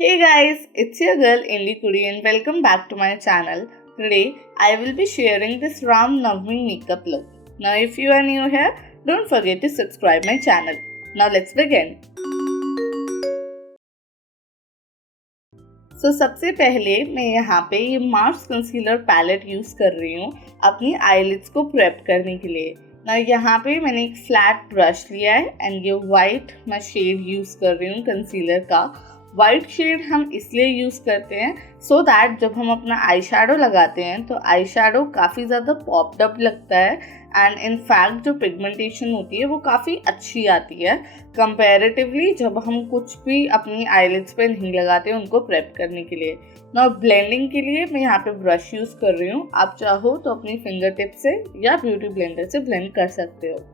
Hey guys, it's your girl Indie Kudi and welcome back to my channel. Today I will be sharing this Ram Navami makeup look. Now if you are new here, don't forget to subscribe my channel. Now let's begin. सबसे पहले मैं यहाँ पे ये Mars concealer palette use कर रही हूँ अपनी आईलिड्स को प्रेप करने के लिए। ना यहाँ पे मैंने एक फ्लैट ब्रश लिया है एंड ये वाइट मैं शेड यूज़ कर रही हूँ कंसीलर का। वाइट शेड हम इसलिए यूज़ करते हैं सो दैट जब हम अपना आई शैडो लगाते हैं तो आई शैडो काफ़ी ज़्यादा पॉप्ड अप लगता है एंड इन फैक्ट जो पिगमेंटेशन होती है वो काफ़ी अच्छी आती है कंपैरेटिवली जब हम कुछ भी अपनी आईलिड्स पे नहीं लगाते उनको प्रेप करने के लिए। ना ब्लेंडिंग के लिए मैं यहाँ पे ब्रश यूज़ कर रही हूँ, आप चाहो तो अपनी फिंगर टिप से या ब्यूटी ब्लेंडर से ब्लेंड कर सकते हो।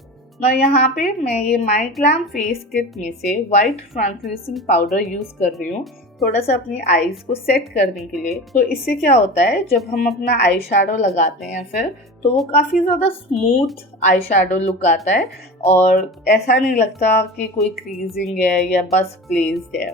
ना यहाँ पे मैं ये माई ग्लैम फेस किट में से वाइट ट्रांसल्यूसेंट पाउडर यूज़ कर रही हूँ थोड़ा सा अपनी आईज को सेट करने के लिए। तो इससे क्या होता है जब हम अपना आई शैडो लगाते हैं फिर तो वो काफ़ी ज़्यादा स्मूथ आई शैडो लुक आता है और ऐसा नहीं लगता कि कोई क्रीजिंग है या बस ग्लेज्ड है।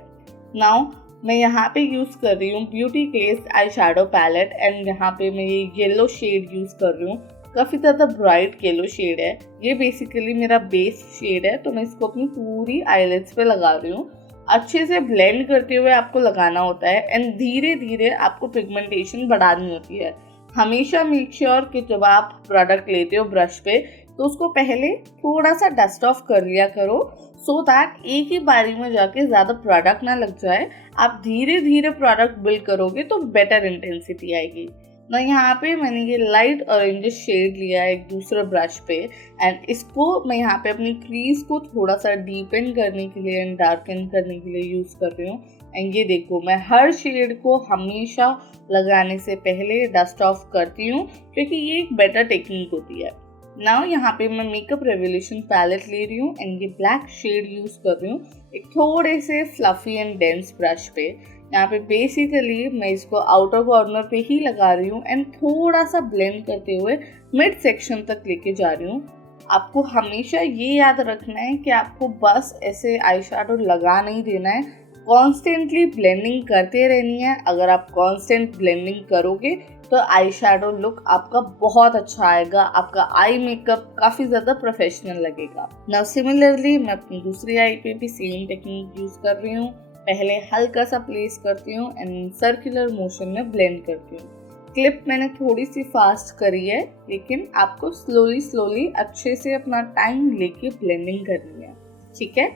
नाउ मैं यहाँ पे यूज़ कर रही हूँ Beauty Glazed eye shadow palette and यहाँ पे मैं ये येलो शेड यूज़ कर रही हूँ, काफ़ी ज़्यादा ब्राइट येलो शेड है। ये बेसिकली मेरा बेस शेड है तो मैं इसको अपनी पूरी आईलिड्स पे लगा रही हूँ। अच्छे से ब्लेंड करते हुए आपको लगाना होता है एंड धीरे धीरे आपको पिगमेंटेशन बढ़ानी होती है। हमेशा मेक श्योर कि जब आप प्रोडक्ट लेते हो ब्रश पे तो उसको पहले थोड़ा सा डस्ट ऑफ कर लिया करो सो दैट एक ही बारी में जाके ज़्यादा प्रोडक्ट ना लग जाए। आप धीरे धीरे प्रोडक्ट बिल्ड करोगे तो बेटर इंटेंसिटी आएगी। ना यहाँ पे मैंने ये लाइट ऑरेंज शेड लिया है एक दूसरे ब्रश पे एंड इसको मैं यहाँ पे अपनी क्रीज को थोड़ा सा डीपन करने के लिए एंड डार्कन करने के लिए यूज़ कर रही हूँ। एंड ये देखो मैं हर शेड को हमेशा लगाने से पहले डस्ट ऑफ करती हूँ क्योंकि ये एक बेटर टेक्निक होती है। नाउ यहाँ पे मैं मेकअप रेवोल्यूशन पैलेट ले रही हूँ एंड ये ब्लैक शेड यूज़ कर रही हूँ एक थोड़े से फ्लफी एंड डेंस ब्रश पे। यहाँ पे बेसिकली मैं इसको आउटर कॉर्नर पे ही लगा रही हूँ एंड थोड़ा सा ब्लेंड करते हुए मिड सेक्शन तक लेके जा रही हूँ। आपको हमेशा ये याद रखना है कि आपको बस ऐसे आई शैडो लगा नहीं देना है, कॉन्स्टेंटली ब्लेंडिंग करते रहनी है। अगर आप कॉन्स्टेंट ब्लेंडिंग करोगे तो आई शैडो लुक आपका बहुत अच्छा आएगा, आपका आई मेकअप काफ़ी ज़्यादा प्रोफेशनल लगेगा। नाउ सिमिलरली मैं अपनी दूसरी आई पे भी सेम टेक्निक यूज़ कर रही हूँ। पहले हल्का सा प्लेस करती हूँ एंड सर्कुलर मोशन में ब्लेंड करती हूँ। क्लिप मैंने थोड़ी सी फास्ट करी है लेकिन आपको स्लोली अच्छे से अपना टाइम लेके ब्लेंडिंग करनी है, ठीक है।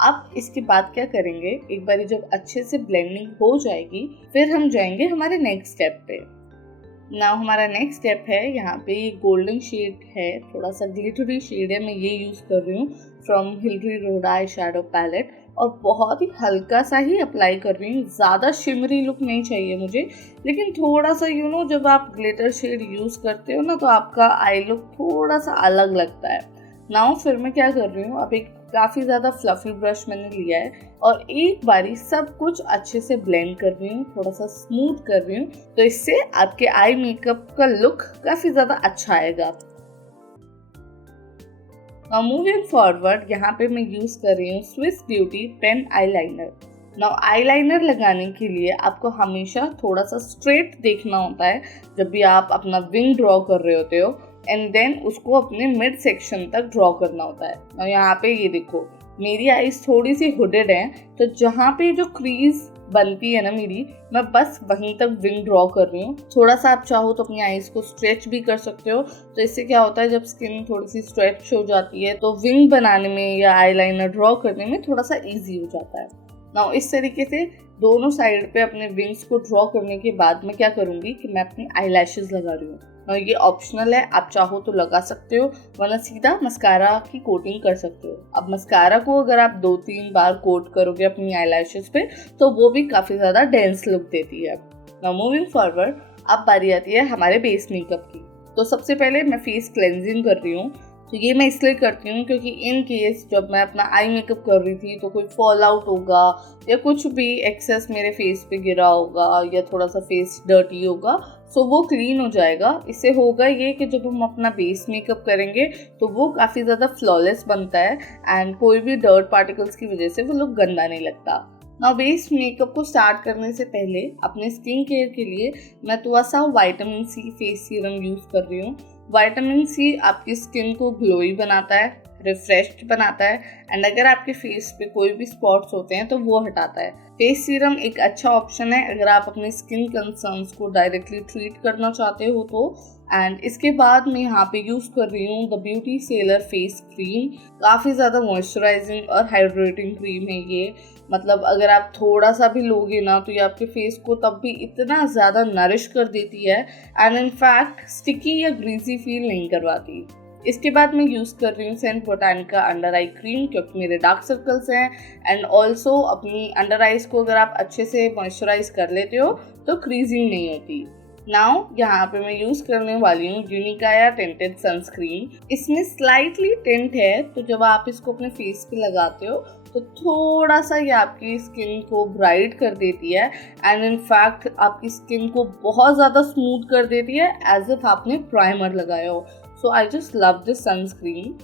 अब इसके बाद क्या करेंगे, एक बार जब अच्छे से ब्लेंडिंग हो जाएगी फिर हम जाएंगे हमारे नेक्स्ट स्टेप पे। नाउ हमारा नेक्स्ट स्टेप है यहाँ पे ये गोल्डन शेड है, थोड़ा सा ग्लिटरी शेड है, मैं ये यूज़ कर रही हूँ from Hilary Rhoda eye shadow palette और बहुत ही हल्का सा ही अप्लाई कर रही हूँ। ज़्यादा शिमरी लुक नहीं चाहिए मुझे लेकिन थोड़ा सा जब आप ग्लिटर शेड यूज़ करते हो ना तो आपका आई लुक थोड़ा सा अलग लगता है। नाउ फिर मैं क्या कर रही हूँ, अब एक काफ़ी ज़्यादा फ्लफी ब्रश मैंने लिया है और एक बारी सब कुछ अच्छे से ब्लेंड कर रही हूँ, थोड़ा सा स्मूथ कर रही हूँ तो इससे आपके आई मेकअप का लुक काफ़ी ज़्यादा अच्छा आएगा। नाउ मूविंग फॉरवर्ड यहाँ पे मैं यूज़ कर रही हूँ Swiss Beauty pen eyeliner. Now eyeliner लगाने के लिए आपको हमेशा थोड़ा सा स्ट्रेट देखना होता है जब भी आप अपना विंग ड्रॉ कर रहे होते हो एंड देन उसको अपने मिड सेक्शन तक ड्रॉ करना होता है। और यहाँ पे ये देखो मेरी आईज थोड़ी सी हुडेड हैं तो जहाँ पे जो क्रीज बनती है ना मेरी, मैं बस वहीं तक विंग ड्रॉ कर रही हूँ। थोड़ा सा आप चाहो तो अपनी आईज को स्ट्रेच भी कर सकते हो तो इससे क्या होता है जब स्किन थोड़ी सी स्ट्रेच हो जाती है तो विंग बनाने में या आईलाइनर ड्रॉ करने में थोड़ा सा ईजी हो जाता है। नाउ इस तरीके से दोनों साइड पे अपने विंग्स को ड्रॉ करने के बाद मैं क्या करूँगी कि मैं अपनी आई लैशेज लगा रही हूँ। और ये ऑप्शनल है, आप चाहो तो लगा सकते हो वरना सीधा मस्कारा की कोटिंग कर सकते हो। अब मस्कारा को अगर आप 2-3 बार कोट करोगे अपनी आईलैशेस पे तो वो भी काफ़ी ज़्यादा डेंस लुक देती है। नाउ मूविंग फॉरवर्ड अब बारी आती है हमारे बेस मेकअप की। तो सबसे पहले मैं फेस क्लेंजिंग कर रही हूँ। तो ये मैं इसलिए करती हूँ क्योंकि इन केस जब मैं अपना आई मेकअप कर रही थी तो कोई फॉल आउट होगा या कुछ भी एक्सेस मेरे फेस पे गिरा होगा या थोड़ा सा फेस डर्टी होगा सो वो क्लीन हो जाएगा। इससे होगा ये कि जब हम अपना बेस मेकअप करेंगे तो वो काफ़ी ज़्यादा फ्लॉलेस बनता है एंड कोई भी डर्ट पार्टिकल्स की वजह से वो लुक गंदा नहीं लगता। नाउ बेस मेकअप को स्टार्ट करने से पहले अपने स्किन केयर के लिए मैं थोड़ा सा vitamin C face serum use कर रही हूँ। विटामिन सी आपकी स्किन को ग्लोई बनाता है, रिफ्रेश्ड बनाता है एंड अगर आपके फेस पे कोई भी स्पॉट्स होते हैं तो वो हटाता है। फेस सीरम एक अच्छा ऑप्शन है अगर आप अपने स्किन कंसर्न्स को डायरेक्टली ट्रीट करना चाहते हो तो। एंड इसके बाद मैं यहाँ पे यूज़ कर रही हूँ the beauty seller face cream. काफ़ी ज़्यादा मॉइस्चराइजिंग और हाइड्रेटिंग क्रीम है ये। मतलब अगर आप थोड़ा सा भी लोगे ना तो ये आपके फेस को तब भी इतना ज़्यादा नरिश कर देती है एंड इनफैक्ट स्टिकी या ग्रीसी फील नहीं करवाती। इसके बाद मैं यूज़ कर रही हूँ St Botanica under eye cream क्योंकि मेरे डार्क सर्कल्स हैं एंड ऑल्सो अपनी अंडर आइज को अगर आप अच्छे से मॉइस्चराइज कर लेते हो तो क्रीजिंग नहीं होती। नाउ यहाँ पे मैं यूज़ करने वाली हूँ यूनिकाया टिंटेड सनस्क्रीन। इसमें स्लाइटली टिंट है तो जब आप इसको अपने फेस पे लगाते हो तो थोड़ा सा ये आपकी स्किन को ब्राइट कर देती है एंड इनफैक्ट आपकी स्किन को बहुत ज़्यादा स्मूथ कर देती है एज इफ आपने प्राइमर लगाया हो। So I just love this sunscreen.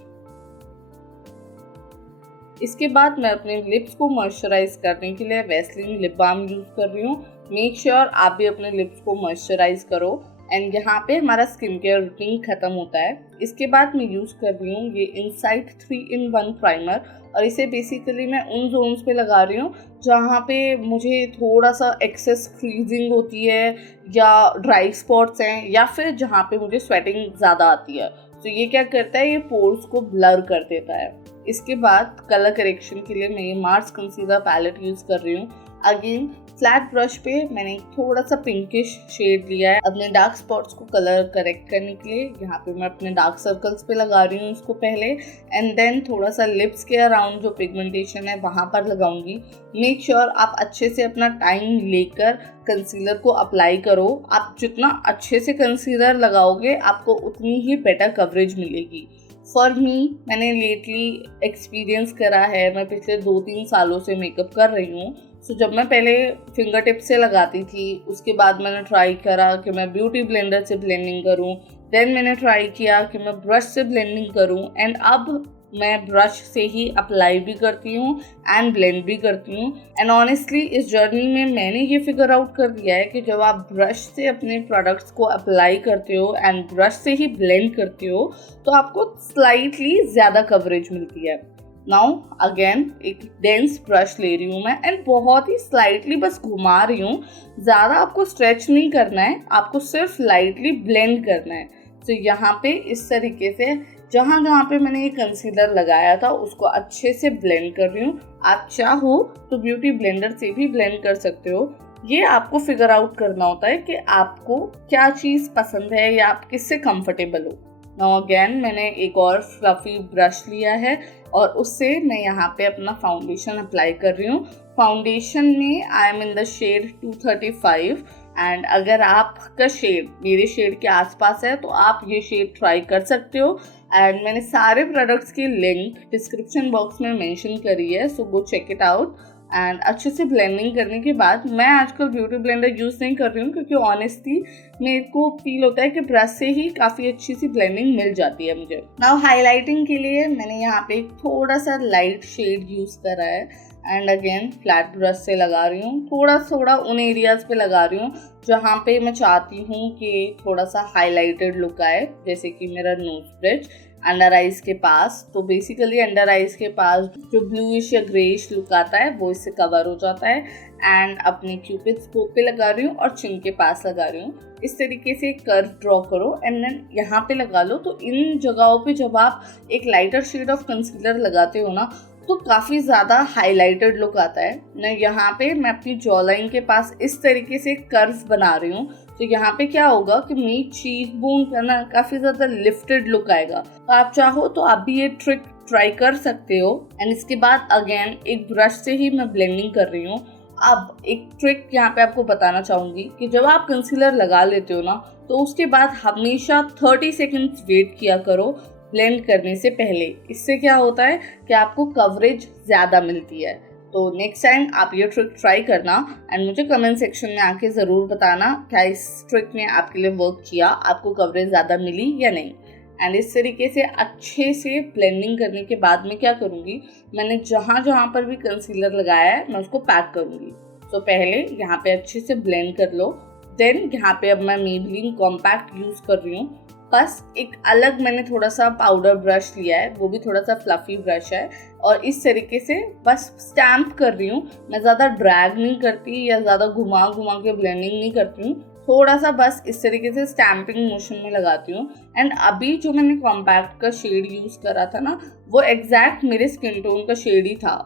इसके बाद मैं अपने लिप्स को मॉइस्चराइज करने के लिए वैसलीन लिप बाम यूज़ कर रही हूँ। मेक श्योर आप भी अपने लिप्स को मॉइस्चराइज करो एंड यहाँ पे हमारा स्किन केयर रूटीन खत्म होता है। इसके बाद मैं यूज़ कर रही हूँ ये इनसाइट 3-in-1 प्राइमर और इसे बेसिकली मैं उन जोन्स पे लगा रही हूँ जहाँ पे मुझे थोड़ा सा एक्सेस क्रीजिंग होती है या ड्राई स्पॉट्स हैं या फिर जहाँ पे मुझे स्वेटिंग ज़्यादा आती है। तो ये क्या करता है, ये पोर्स को ब्लर कर देता है। इसके बाद कलर करेक्शन के लिए मैं ये मार्स कंसीलर पैलेट यूज़ कर रही हूँ। अगेन फ्लैट ब्रश पे मैंने थोड़ा सा पिंकिश शेड लिया है अपने डार्क स्पॉट्स को कलर करेक्ट करने के लिए। यहाँ पे मैं अपने डार्क सर्कल्स पे लगा रही हूँ इसको पहले एंड देन थोड़ा सा लिप्स के अराउंड जो पिगमेंटेशन है वहाँ पर लगाऊंगी। मेक श्योर आप अच्छे से अपना टाइम लेकर कंसीलर को अप्लाई करो। आप जितना अच्छे से कंसीलर लगाओगे आपको उतनी ही बेटर कवरेज मिलेगी। फॉर मी मैंने लेटली एक्सपीरियंस करा है, मैं पिछले 2-3 सालों से मेकअप कर रही हूँ। सो जब मैं पहले फिंगर टिप से लगाती थी उसके बाद मैंने ट्राई करा कि मैं ब्यूटी ब्लेंडर से ब्लेंडिंग करूँ, देन मैंने ट्राई किया कि मैं ब्रश से ब्लेंडिंग करूँ एंड अब मैं ब्रश से ही अप्लाई भी करती हूँ एंड ब्लेंड भी करती हूँ। एंड ऑनेस्टली इस जर्नी में मैंने ये फिगर आउट कर दिया है कि जब आप ब्रश से अपने प्रोडक्ट्स को अप्लाई करते हो एंड ब्रश से ही ब्लेंड करते हो तो आपको स्लाइटली ज़्यादा कवरेज मिलती है। नाउ अगेन एक डेंस ब्रश ले रही हूँ मैं एंड बहुत ही स्लाइटली बस घुमा रही हूँ। ज़्यादा आपको स्ट्रेच नहीं करना है, आपको सिर्फ लाइटली ब्लेंड करना है। तो यहाँ पे इस तरीके से जहाँ जहाँ पे मैंने ये कंसीलर लगाया था उसको अच्छे से ब्लेंड कर रही हूँ। आप चाहो तो ब्यूटी ब्लेंडर से भी ब्लेंड कर सकते हो। ये आपको फिगर आउट करना होता है कि आपको क्या चीज़ पसंद है या आप किससे कंफर्टेबल हो। नाउ अगेन मैंने एक और फ्लफी ब्रश लिया है और उससे मैं यहाँ पे अपना फाउंडेशन अप्लाई कर रही हूँ। फाउंडेशन में I am in the shade 235 and अगर आपका शेड मेरे शेड के आसपास है तो आप ये शेड ट्राई कर सकते हो। एंड मैंने सारे प्रोडक्ट्स की लिंक डिस्क्रिप्शन बॉक्स में मेंशन करी है, so go check it out. And अच्छे से ब्लेंडिंग करने के बाद मैं आजकल ब्यूटी ब्लेंडर यूज़ नहीं कर रही हूँ क्योंकि ऑनेस्टली मेरे को फील होता है कि ब्रश से ही काफ़ी अच्छी सी ब्लेंडिंग मिल जाती है मुझे। नाउ हाईलाइटिंग के लिए मैंने यहाँ पे थोड़ा सा लाइट शेड यूज़ करा है एंड अगेन फ्लैट ब्रश से लगा रही हूँ। थोड़ा थोड़ा उन एरियाज़ पे लगा रही हूँ जहाँ पे मैं चाहती हूँ कि थोड़ा सा हाईलाइटेड लुक आए, जैसे कि मेरा नोज ब्रिज अंडर आइज के पास। तो बेसिकली अंडर आइज के पास जो ब्लूइश या ग्रेइश लुक आता है वो इससे कवर हो जाता है। एंड अपने क्यूपिड्स बो पे लगा रही हूँ और चिन के पास लगा रही हूँ। इस तरीके से कर्व ड्रॉ करो एंड देन यहाँ पे लगा लो। तो इन जगहों पे जब आप एक लाइटर शेड ऑफ कंसीलर लगाते हो ना तो काफ़ी ज़्यादा हाईलाइटेड लुक आता है। मैं यहाँ पे मैं अपनी जॉ लाइन के पास इस तरीके से कर्व बना रही हूँ। तो यहाँ पे क्या होगा कि मेरी चीक बोन का ना काफ़ी ज़्यादा लिफ्टेड लुक आएगा। तो आप चाहो तो आप भी ये ट्रिक ट्राई कर सकते हो। एंड इसके बाद अगेन एक ब्रश से ही मैं ब्लेंडिंग कर रही हूँ। अब एक ट्रिक यहाँ पे आपको बताना चाहूँगी कि जब आप कंसीलर लगा लेते हो ना तो उसके बाद हमेशा 30 सेकेंड्स वेट किया करो ब्लेंड करने से पहले। इससे क्या होता है कि आपको कवरेज ज़्यादा मिलती है। तो नेक्स्ट टाइम आप ये ट्रिक ट्राई करना एंड मुझे कमेंट सेक्शन में आके ज़रूर बताना क्या इस ट्रिक ने आपके लिए वर्क किया, आपको कवरेज ज़्यादा मिली या नहीं। एंड इस तरीके से अच्छे से ब्लेंडिंग करने के बाद में क्या करूँगी, मैंने जहाँ जहाँ पर भी कंसीलर लगाया है मैं उसको पैक करूँगी। तो पहले यहाँ पे अच्छे से ब्लेंड कर लो। देन यहाँ पे अब मैं मेबेलिन कॉम्पैक्ट यूज़ कर रही हूँ। बस एक अलग मैंने थोड़ा सा पाउडर ब्रश लिया है, वो भी थोड़ा सा फ्लफी ब्रश है, और इस तरीके से बस स्टैम्प कर रही हूँ। मैं ज़्यादा ड्रैग नहीं करती या ज़्यादा घुमा घुमा के ब्लेंडिंग नहीं करती हूँ, थोड़ा सा बस इस तरीके से स्टैम्पिंग मोशन में लगाती हूँ। एंड अभी जो मैंने कॉम्पैक्ट का शेड यूज़ करा था ना, वो एग्जैक्ट मेरे स्किन टोन का शेड ही था।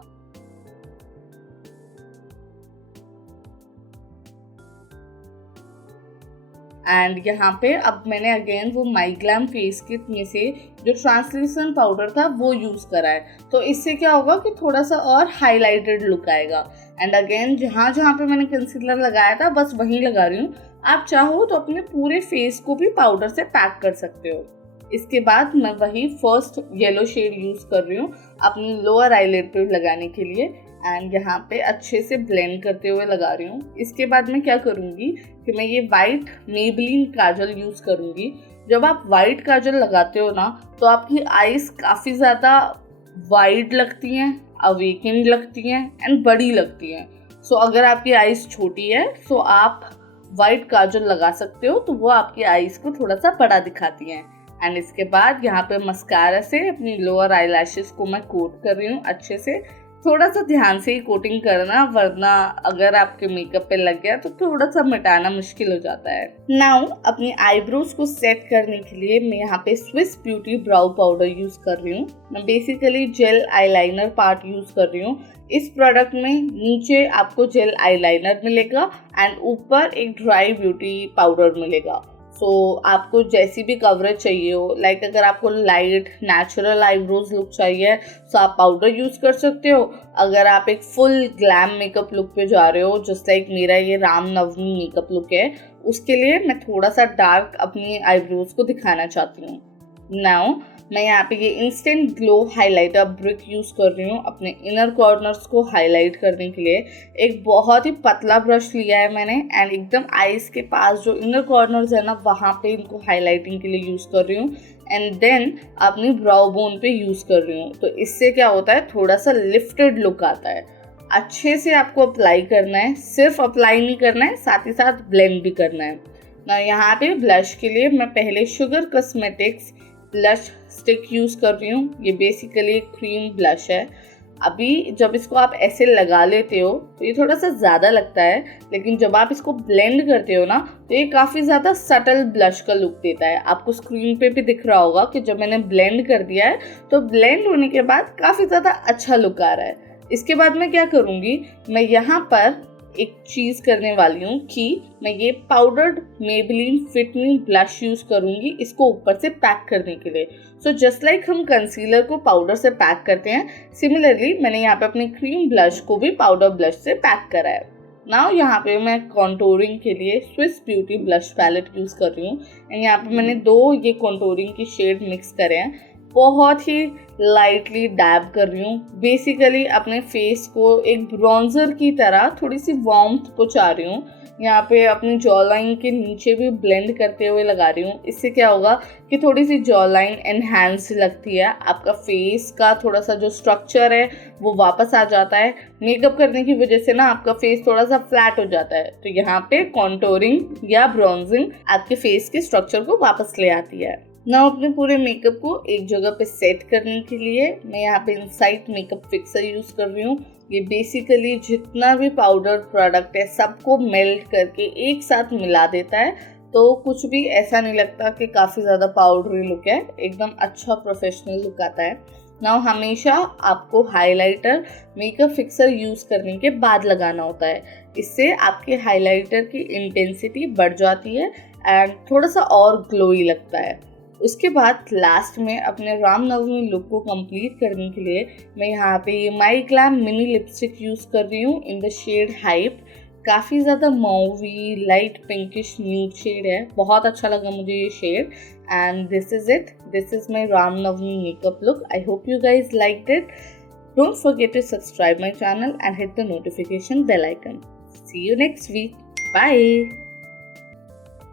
एंड यहाँ पे अब मैंने अगेन वो माइग्लैम फेस किट में से जो ट्रांसल्यूसेंट पाउडर था वो यूज़ करा है। तो इससे क्या होगा कि थोड़ा सा और हाईलाइटेड लुक आएगा। एंड अगेन जहाँ जहाँ पे मैंने कंसीलर लगाया था बस वहीं लगा रही हूँ। आप चाहो तो अपने पूरे फेस को भी पाउडर से पैक कर सकते हो। इसके बाद मैं वही फर्स्ट येलो शेड यूज़ कर रही हूँ अपनी लोअर आईलिड पे लगाने के लिए, एंड यहाँ पे अच्छे से ब्लेंड करते हुए लगा रही हूँ। इसके बाद मैं क्या करूँगी कि मैं ये वाइट मेबेलिन काजल यूज़ करूँगी। जब आप वाइट काजल लगाते हो ना तो आपकी आईज काफ़ी ज़्यादा वाइड लगती हैं, अवेकेंड लगती हैं एंड बड़ी लगती हैं। सो अगर आपकी आईज छोटी है तो आप वाइट काजल लगा सकते हो, तो वो आपकी आईज को थोड़ा सा बड़ा दिखाती हैं। एंड इसके बाद यहाँ पे मस्कारा से अपनी लोअर आईलैशेस को मैं कोट कर रही हूँ अच्छे से। थोड़ा सा ध्यान से ही कोटिंग करना, वरना अगर आपके मेकअप पे लग गया तो थोड़ा सा मिटाना मुश्किल हो जाता है। नाउ अपनी आईब्रोज को सेट करने के लिए मैं यहाँ पे स्विस ब्यूटी ब्राउ पाउडर यूज कर रही हूँ। मैं basically jail eyeliner part use कर रही हूँ। इस प्रोडक्ट में नीचे आपको जेल आईलाइनर मिलेगा एंड ऊपर एक ड्राई ब्यूटी पाउडर मिलेगा। सो आपको जैसी भी कवरेज चाहिए हो, लाइक अगर आपको लाइट नेचुरल आईब्रोज लुक चाहिए तो आप पाउडर यूज़ कर सकते हो। अगर आप एक फुल ग्लैम मेकअप लुक पे जा रहे हो, जस्ट लाइक मेरा ये रामनवमी मेकअप लुक है, उसके लिए मैं थोड़ा सा डार्क अपनी आईब्रोज को दिखाना चाहती हूँ। नाउ मैं यहाँ पे ये instant glow highlighter brick use कर रही हूँ अपने इनर कॉर्नर्स को हाईलाइट करने के लिए। एक बहुत ही पतला ब्रश लिया है मैंने एंड एकदम आईज के पास जो इनर कॉर्नर्स है ना, वहाँ पे इनको हाईलाइटिंग के लिए यूज़ कर रही हूँ। एंड देन अपनी ब्राउ बोन पे यूज़ कर रही हूँ। तो इससे क्या होता है, थोड़ा सा लिफ्टेड लुक आता है। अच्छे से आपको अप्लाई करना है, सिर्फ अप्लाई नहीं करना है, साथ ही साथ ब्लेंड भी करना है ना। यहाँ पे ब्लश के लिए मैं पहले sugar cosmetics blush stick use कर रही हूँ। ये बेसिकली क्रीम ब्लश है। अभी जब इसको आप ऐसे लगा लेते हो तो ये थोड़ा सा ज़्यादा लगता है, लेकिन जब आप इसको ब्लेंड करते हो ना तो ये काफ़ी ज़्यादा सटल ब्लश का लुक देता है। आपको स्क्रीन पे भी दिख रहा होगा कि जब मैंने ब्लेंड कर दिया है तो ब्लेंड होने के बाद काफ़ी ज़्यादा अच्छा लुक आ रहा है। इसके बाद मैं क्या करूँगी, मैं यहाँ पर एक चीज़ करने वाली हूँ कि मैं ये पाउडर्ड मेबेलिन फिट मी ब्लश यूज़ करूँगी इसको ऊपर से पैक करने के लिए। सो जस्ट लाइक हम कंसीलर को पाउडर से पैक करते हैं, सिमिलरली मैंने यहाँ पे अपनी क्रीम ब्लश को भी पाउडर ब्लश से पैक करा है। नाउ यहाँ पे मैं कॉन्टोरिंग के लिए Swiss Beauty blush palette use कर रही हूँ एंड यहाँ पे मैंने 2 ये कॉन्टोरिंग की शेड मिक्स करे हैं। बहुत ही लाइटली डैब कर रही हूँ। बेसिकली अपने फेस को एक ब्रॉन्जर की तरह थोड़ी सी वार्मथ पहुँचा रही हूँ। यहाँ पे अपनी जॉ लाइन के नीचे भी ब्लेंड करते हुए लगा रही हूँ। इससे क्या होगा कि थोड़ी सी जॉ लाइन एनहांस लगती है, आपका फेस का थोड़ा सा जो स्ट्रक्चर है वो वापस आ जाता है। मेकअप करने की वजह से ना आपका फेस थोड़ा सा फ्लैट हो जाता है, तो यहाँ पे कॉन्टोरिंग या ब्रॉन्जिंग आपके फेस के स्ट्रक्चर को वापस ले आती है। ना अपने पूरे मेकअप को एक जगह पे सेट करने के लिए मैं यहाँ पे इनसाइट मेकअप फिक्सर यूज़ कर रही हूँ। ये बेसिकली जितना भी पाउडर प्रोडक्ट है सबको मेल्ट करके एक साथ मिला देता है, तो कुछ भी ऐसा नहीं लगता कि काफ़ी ज़्यादा पाउडरी लुक है, एकदम अच्छा प्रोफेशनल लुक आता है। नाउ हमेशा आपको हाइलाइटर मेकअप फिक्सर यूज़ करने के बाद लगाना होता है, इससे आपके हाइलाइटर की इंटेंसिटी बढ़ जाती है एंड थोड़ा सा और ग्लोई लगता है। उसके बाद लास्ट में अपने रामनवमी लुक को कंप्लीट करने के लिए मैं यहाँ पे ये my glam mini lipstick use कर रही हूँ इन द शेड हाइप। काफ़ी ज़्यादा mauvy light pinkish nude shade है, बहुत अच्छा लगा मुझे ये शेड। And this is it, this is my Ramnavami makeup look. I hope you guys liked it. Don't forget to subscribe my channel and hit the notification bell icon. See you next week. Bye.